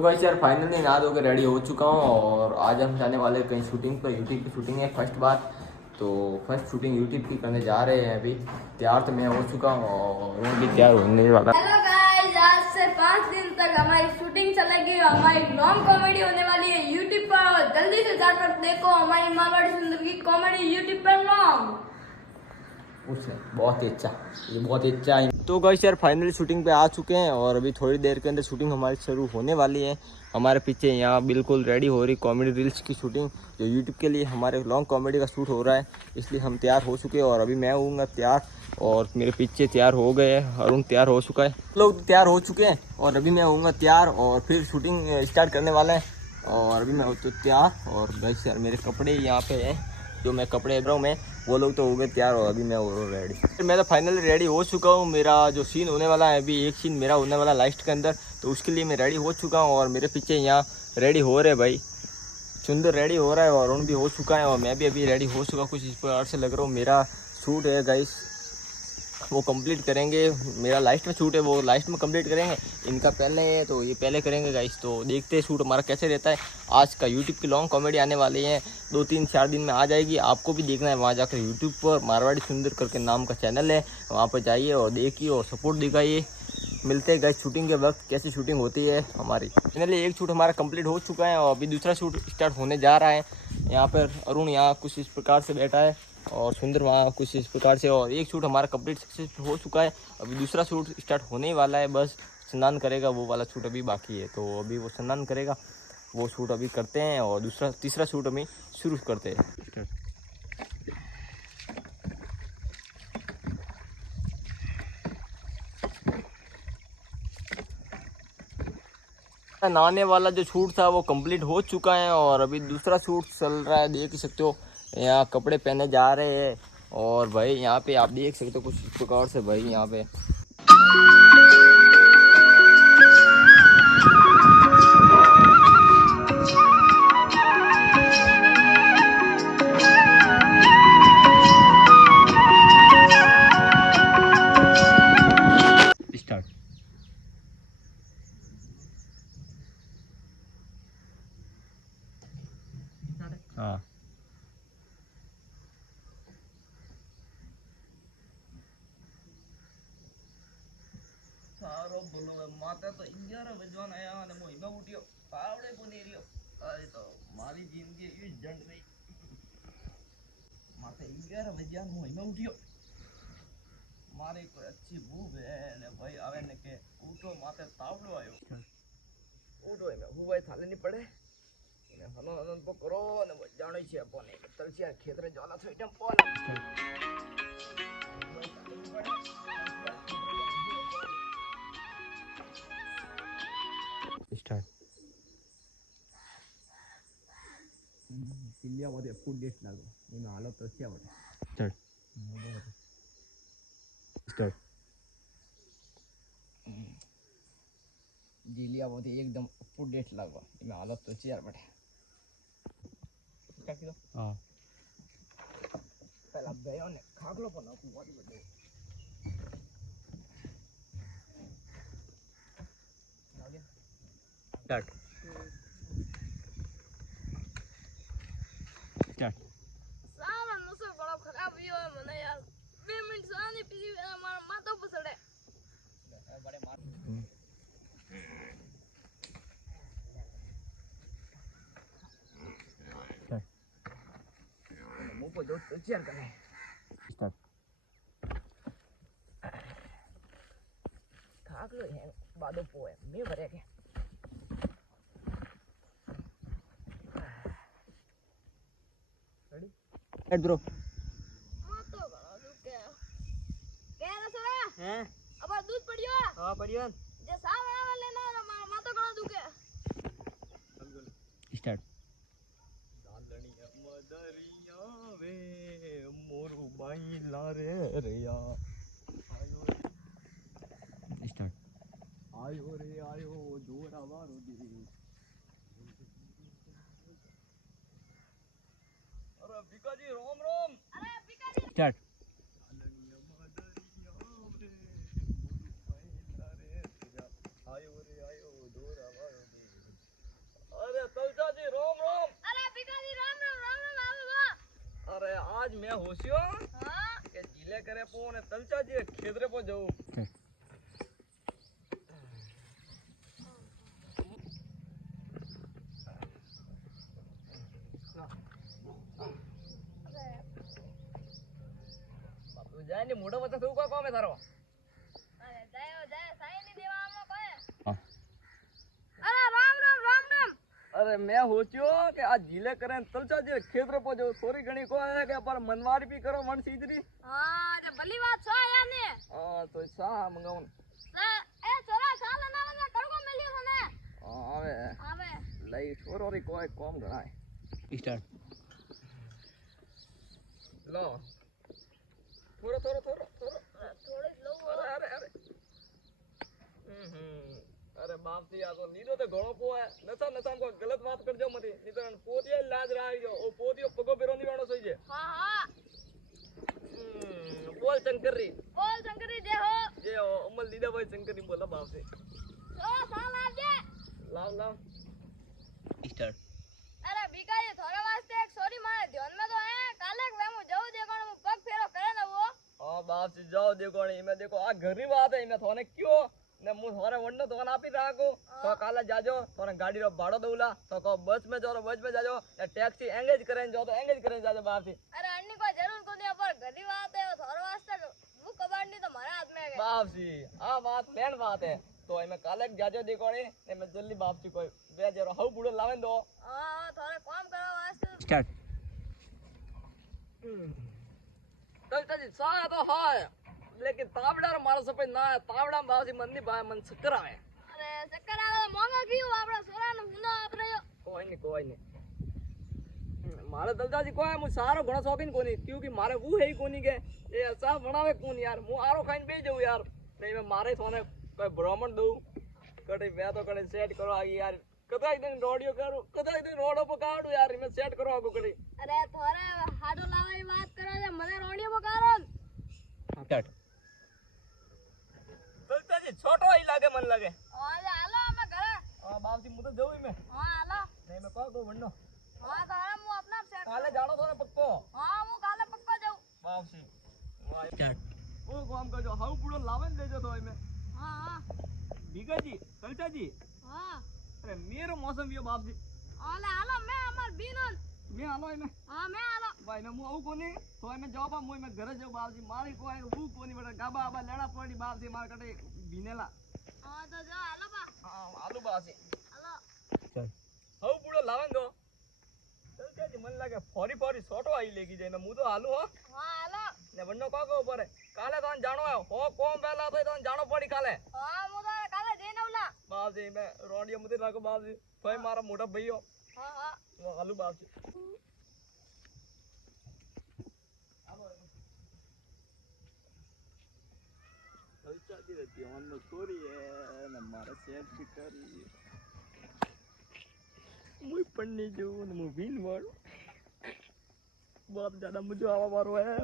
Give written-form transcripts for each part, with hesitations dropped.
तो गाइस यार फाइनली नहा धो के रेडी हो चुका हूँ और आज हम जाने वाले कहीं शूटिंग पर। यूट्यूब की शूटिंग है फर्स्ट बार, तो फर्स्ट शूटिंग यूट्यूब की करने जा रहे हैं। अभी तैयार तो मैं हो चुका हूँ और वो भी तैयार होने वाला। हेलो गाइस, आज से 5 दिन तक हमारी शूटिंग चलेगी। हमारी लॉन्ग कॉमेडी होने वाली है यूट्यूब पर। जल्दी से जाकर देखो हमारी मारवाड़ी सुंदर की कॉमेडी यूट्यूब पर लॉन्ग। बहुत ही अच्छा, ये बहुत ही अच्छा है। तो गाइस यार फाइनली शूटिंग पे आ चुके हैं और अभी थोड़ी देर के अंदर शूटिंग हमारी शुरू होने वाली है। हमारे पीछे यहाँ बिल्कुल रेडी हो रही कॉमेडी रील्स की शूटिंग, जो यूट्यूब के लिए हमारे लॉन्ग कॉमेडी का शूट हो रहा है, इसलिए हम तैयार हो चुके हैं। और अभी मैं हूँ तैयार और मेरे पीछे तैयार हो गए हैं, अरुण तैयार हो चुका है, लोग तैयार हो चुके हैं और अभी मैं हूँ तैयार और फिर शूटिंग स्टार्ट करने वाला है। और अभी मैं हो तो तैयार और गाइस यार मेरे कपड़े यहाँ पे हैं, जो मैं कपड़े रहा हूँ मैं, वो लोग तो हो गए तैयार और अभी मैं हो रहा हूँ रेडी। मैं तो फाइनली रेडी हो चुका हूँ। मेरा जो सीन होने वाला है, अभी एक सीन मेरा होने वाला लास्ट के अंदर, तो उसके लिए मैं रेडी हो चुका हूँ। और मेरे पीछे यहाँ रेडी हो रहे भाई, सुंदर रेडी हो रहा है और अरुण भी हो चुका है और मैं भी अभी रेडी हो चुका। कुछ इस प्रकार से लग रहा हूँ। मेरा शूट है गाइस, वो कंप्लीट करेंगे। मेरा लास्ट में शूट है, वो लास्ट में कंप्लीट करेंगे। इनका पहले है तो ये पहले करेंगे गाइस। तो देखते हैं शूट हमारा कैसे रहता है। आज का यूट्यूब की लॉन्ग कॉमेडी आने वाली है, 2-3-4 दिन में आ जाएगी। आपको भी देखना है वहाँ जाकर यूट्यूब पर, मारवाड़ी सुंदर करके नाम का चैनल है, वहाँ पर जाइए और देखिए और सपोर्ट दिखाइए। मिलते हैं गाइस शूटिंग के वक्त, कैसी शूटिंग होती है हमारी। फाइनली एक शूट हमारा कंप्लीट हो चुका है और अभी दूसरा शूट स्टार्ट होने जा रहा है। यहाँ पर अरुण यहाँ कुछ इस प्रकार से बैठा है और सुंदर वहाँ कुछ इस प्रकार से। और एक शूट हमारा कंप्लीट सक्सेसफुल हो चुका है, अभी दूसरा शूट स्टार्ट होने ही वाला है। बस स्नान करेगा, वो वाला शूट अभी बाकी है, तो अभी वो स्नान करेगा, वो शूट अभी करते हैं और तीसरा शूट अभी शुरू करते हैं। नहाने वाला जो शूट था वो कंप्लीट हो चुका है और अभी दूसरा शूट चल रहा है, देख सकते हो। यहाँ कपड़े पहने जा रहे हैं और भाई यहाँ पे आप देख सकते हो कुछ इस प्रकार से भाई यहाँ पे। स्टार्ट। हाँ સારો બોલો માતા તો 11 બજવાના આયા અને હું હિમા ઉઠ્યો પાવડે બની રહ્યો અરે તો મારી જિંદગી એ જંડ રહી માથે 11 બજ્યા હું હિમા ઉઠ્યો મારી કોઈ अच्छी ભૂખ હે ને ભાઈ આવે ને કે ઉઠો માથે તાવડો આવ્યો ઉઠો એમે હું ભાઈ થાલે ની પડે ને હનો હનો કરો ને જાણે છે આપને તલસિયા ખેતરે જવાના છો એટમ પોલ स्टार्ट। इंडिया मध्ये फूड डेट लागलो मी आलो तशी आवड स्टार्ट। स्टार्ट। जिलिया मध्ये एकदम फूड डेट लागलो मी आलो तशी यार बटे क्या किलो हाँ पहला गयो ने खागलो पण आपू वाली बटे स्टार्ट। स्टार्ट। સારા નસો બળો ખરાબ ગયો મને યાર 2 મિનિટ સાની પીધી મારા માથા પર ચડે. बड़े मार मुंह पर दो चेयर करे स्टार्ट। खागलो है बादो पोए मैं भरे के स्टार्ट ब्रो। માથો બળો દુખે કે રસડા हैं અબા દૂધ પડ્યો हां बढ़िया જે સાવ આવા લેના મારા માથો ઘણો દુખે. स्टार्ट। दालनिया मदरिया वे मोरू बाई लारे रिया आयो स्टार्ट। आयो जोरा वारो दी अरे भिकाजी रोम रोम અરે ભીખાજી स्टार्ट। दालनिया मदरिया वे मोरू बाई लारे रिया आयो जोरा वारो दी मैं होशियो हाँ के जिले करे पो ने तलचा जी खेतरे पो जाऊ तू जाए ने मोटो बच्चा तू को में थारो अरे जायो जाए साईं नहीं देवा हमको कोई हाँ। अरे राम राम राम राम अरे मैं होचियो के आज जिले करे तलचा जी खेतरे पो जाऊ थोड़ी घणी को है के पर मनवारी भी करो मन सीधरी हाँ जे भली बात छो या ने हां तो सा मंगाऊं ए छोरा साल ना ना कड़को मिलियो छने हां आवे आवे लई छोरो री कोई काम गणाय स्टार्ट लो थोड़ा थोड़ा थोड़ा थोड़ा थोड़ी लो अरे अरे अरे अरे बाप जी आ तो नीदो तो घणो पो है नसा नसा को गलत बात कर जो मती नी तो पोतिया लाज राई जो ओ पोतियो पगो बेरो नी वाणो सोई जे हाँ हाँ बोल शंकरी बोल शंकरी जे हो अमल दीदा भाई शंकरी बोला बाप से ओ साल आ जे लाव लाव स्टार्ट अरे बीका ये थोड़ा वास्ते एक सॉरी मारे ध्यान में तो है काले के मैं जाऊ देखो मु पग फेरो करे ना वो हां बाप जी जाओ देखो नी मैं देखो आ घरी बात है मैं थाने क्यों ने मु थारे वंडो तो आपी राखो तो काले जाजो थाने गाड़ी रो भाड़ो दउला तो को बस में जाओ बस में जाजो या टैक्सी एंगेज करें जाओ तो एंगेज करें जाजो बाप जी अरे अन्नी कोई जरूर को नहीं पर घरी बात है थोड़ा वास्ते वो कबाड़नी तो हमारे हाथ में है बाप जी आ बात मेन बात है तो मैं काले जाजो देखो नी ने मैं जल्दी बाप जी कोई वे जरो हाउ बूढ़ो लावेन दो हां थोड़ा काम करो वास्ते स्टार्ट चल जी सा तो हाय लेकिन तावड़ा मारो सब ना तावड़ा बाप जी मन नी भाई मन चक्कर आवे अरे चक्कर आवे मोंगा क्यों आपड़ा सोरा ने हुना आपरे कोई नहीं मारे दलदा जी कोई मु सारो घणो शौकीन कोनी क्योंकि मारे वो है ही कोनी के ये ऐसा बनावे कोनी यार मु आरो खाइन बे जाऊ यार नहीं मैं मारे थोने कोई ब्राह्मण दऊ कड़े वे तो कड़े सेट करो आगे यार कदा दिन रोडियो करो कदा दिन रोडो पकाड़ू यार मैं सेट करो आगो कड़ी अरे थोड़े हाडो लावाई बात करो जे मने रोडियो पकारो स्टार्ट दलदा जी छोटो ही लागे मन लागे ओले हालो हम घरे हां बाप जी मु तो जाऊ ही मैं हां हालो नहीं मैं को वन्नो हां तो हम अपना सेट काले जानो तो पक्को हां मु काले पक्का जाऊ बाप जी वाह स्टार्ट ओ काम कर जो हाउ पूरो लावन देजो तो में हां हां भीगा जी कलचा जी हां अरे मेरो मौसम यो बाप जी ओले हालो मैं अमर बीनन मैं आलो में हां मैं हालो भाई मैं मु आऊ कोनी तो मैं जॉब आ मैं घरे जाऊ बाप जी मारी कोई वो कोनी बेटा गाबा आबा लेना पड़ी बाप जी मार कटे भीनेला हां तो जा हालो बा हां आलू बाप जी हालो हाउ पूरो लावन दो कलचा जी मन लागे फोरी फोरी छोटो आई लेगी जाए मैं मु तो आलू हो हां हालो ने बन्नो को ऊपर काले तो जानो है हो कोम पहला तो जानो पड़ी काले हां मु तो काले देनवला बाप जी मैं रोडियो मुते रखो बाप जी भाई मारा मोटा भईयो हां हां वो आलू बाप जी कलचा जी रहती है मन छोरी है न मारा सेट भी करी मुई पन्नी जो न मु बीन मारो बहुत ज्यादा मुझे आवा मारो है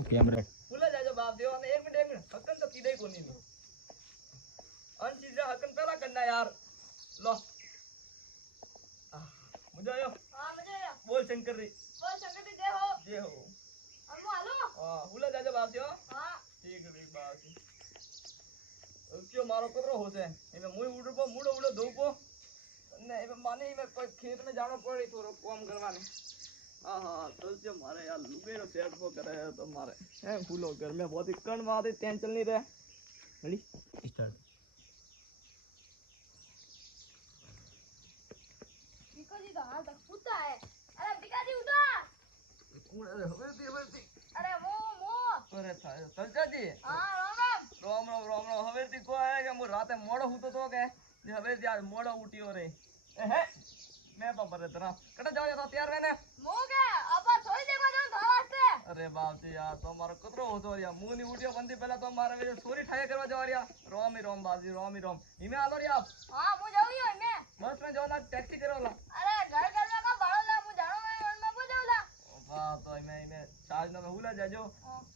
ओके हम रेडी फुला जाजो बाप देव ने 1 मिनट हकन तो सीधे कोनी नहीं अन चीज हकन पहला करना यार लो मुझे आयो हां मजे आया बोल शंकर रे बोल शंकर जी जे हो हम हालो हां फुला जाजो बाप देव हां ठीक है बाप जी क्यों मारो कतरो होसे एमे मुई उड़बो मुड़ो उड़ो धोपो ने एमे माने में कोई खेत में जानो पड़ी थोरो काम करवाने हां हां तो जो मारे यार लुगेरो सेट को करे तो मारे है फूलो घर में बहुत ही कण बात है टेंशन नहीं रहे रेडी स्टार्ट बिको जी तो हाल तक पूछता है अरे बिका जी उधर अरे हवेती अरे मो अरे तलचा जी हां राम रोम हवेती को है कि मु राते मोड़ो हुतो तो के जे हवेती आज मोड़ो उठियो रे हे मैं बाप रे तरा कटे जाओ या तो तैयार रहने मो के अब थोड़ी देखो जाऊं थोड़ा वास्ते अरे बाप जी यार तो हमारा कतरो होतो यार मुंह नहीं उठियो बंदी पहला तो हमारे वे सोरी ठाए करवा जाओ यार रोम ही रोम बाप जी रोम ही रोम इमे आलो रे आप हां मु जाऊं ही मैं बस में जाओ ना टैक्सी करो ला अरे घर का भाड़ो ला मु जानो मैं में मु जाऊला વાહ તો એને ચાર્જ ના હુલા જાજો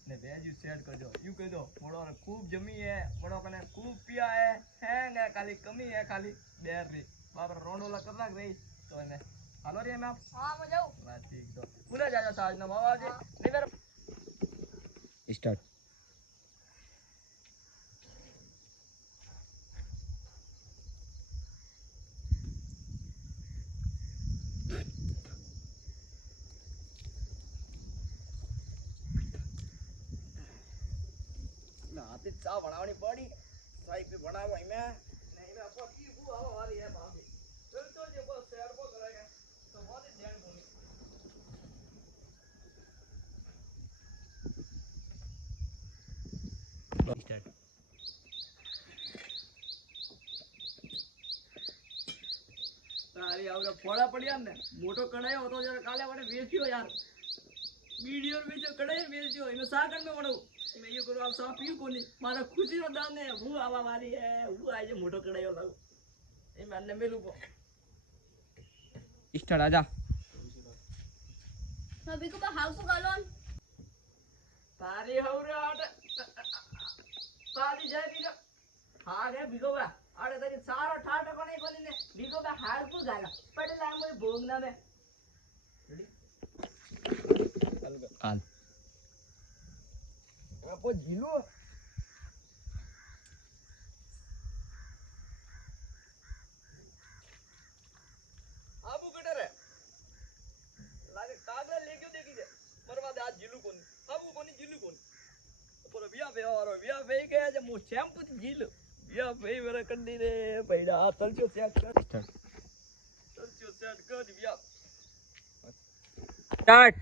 ને વેજ સેટ કરજો યુ કહી દો મોડો ને ખૂબ જમી હે મોડો કને ખૂબ પિયા હે ને ખાલી કમી હે ખાલી બેર રી બાપરા રોંડોલા કર નાખ રહી તો એને હાલો રે મેમ હા હું જાઉં વાહ ઠીક તો હુલા જાજો ચાર્જ ના બાબા જે ને મેર स्टार्ट હાથે ચા બનાવવાની પડી સાહેબ भी बनावा मैं नहीं मैं आपको की वो आवा वाली है भाभी चल तो जे बस शेयर को करेगा तो बहुत ही ध्यान बोली स्टार्ट તારી આવડે ફોડા પડ્યા ને મોટો કડાયો હતો જરા કાલે વાડે વેચ્યો યાર वीडियो में जो कड़ाई वेच्यो इनो सागन में वणो मैं यो करो आप सा पीऊ कोनी मारा खुशी नो दान है वो आवा वाली है वो आज मोटो कड़ायो लाग ए मैंने मेलू को स्टार्ट आजा मैं बिको का हाउस को गालोन तारी हवरे आट तारी जाय बीजो हां रे बिको बा आड़े तारी सारो ठाट कोनी कोनी ने बिको बा हार को गाला पड़ला मोय भोगना में रेडी हाल आपो झीलो आबू कटर है लागे कागला ले क्यों देखी दे मरवा दे आज झीलू कोनी आबू कोनी झीलू कोनी पर बिया पे गया जब मु शैम्पू थी झीलू बिया पे मेरा कंडी रे भईड़ा तलचो सेट कर तलचो सेट कर बिया स्टार्ट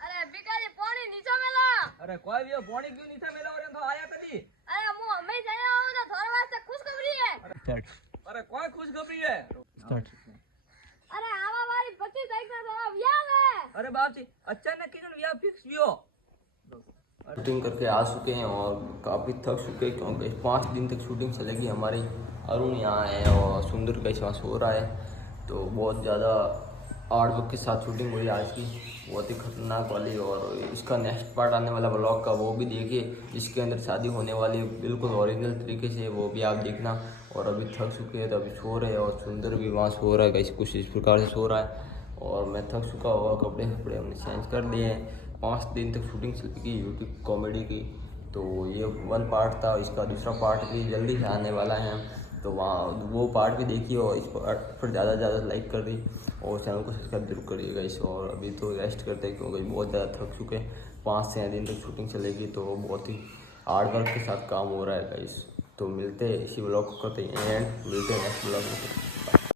अरे बिका जी पानी नीचे मेला अरे कोई भी पानी क्यों नीचे मेला और तो आया कदी अरे मु हमें जाया हूं तो थोड़ा वास्ते खुशखबरी है स्टार्ट अरे कोई खुशखबरी है स्टार्ट अरे आवा वाली 25 तारीख ना थोड़ा व्याह है अरे बाप जी अचानक किन व्याह फिक्स हुआ शूटिंग करके आ चुके हैं और काफ़ी थक चुके हैं क्योंकि 5 दिन तक शूटिंग चलेगी हमारी। अरुण यहाँ है और सुंदर का श्वास हो रहा है तो बहुत ज़्यादा हार्ड वर्क के साथ शूटिंग हुई आज की, बहुत ही खतरनाक वाली। और इसका नेक्स्ट पार्ट आने वाला ब्लॉग का वो भी देखिए जिसके अंदर शादी होने वाली बिल्कुल ओरिजिनल तरीके से, वो भी आप देखना। और अभी थक चुके हैं तो अभी सो रहे हैं और सुंदर भी वहाँ सो रहा है, कुछ इस प्रकार से सो रहा है। और मैं थक चुका हुआ, कपड़े हमने चेंज कर दिए हैं। 5 दिन तक शूटिंग चलेगी यूट्यूब कॉमेडी की, तो ये 1 पार्ट था, इसका दूसरा पार्ट भी जल्दी से आने वाला है। तो वहाँ वो पार्ट भी देखिए और इस पार्ट पर ज़्यादा से ज़्यादा लाइक कर दी और चैनल को सब्सक्राइब जरूर करिएगा इस। और अभी तो रेस्ट करते हैं क्योंकि बहुत ज़्यादा थक चुके हैं। 5 से 6 दिन तक शूटिंग चलेगी तो बहुत ही हार्ड वर्क के साथ काम हो रहा है गाइस। तो मिलते हैं, इसी ब्लॉग को करते हैं एंड मिलते हैं नेक्स्ट ब्लॉग में।